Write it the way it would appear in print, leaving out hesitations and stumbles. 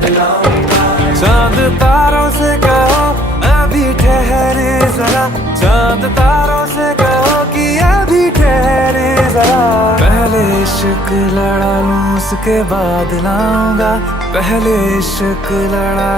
चांद तारों से कहो अभी ठहरे जरा, चांद तारों से कहो कि अभी ठहरे जरा। पहले इश्क लड़ा लूं उसके बाद लाऊंगा, पहले इश्क लड़ा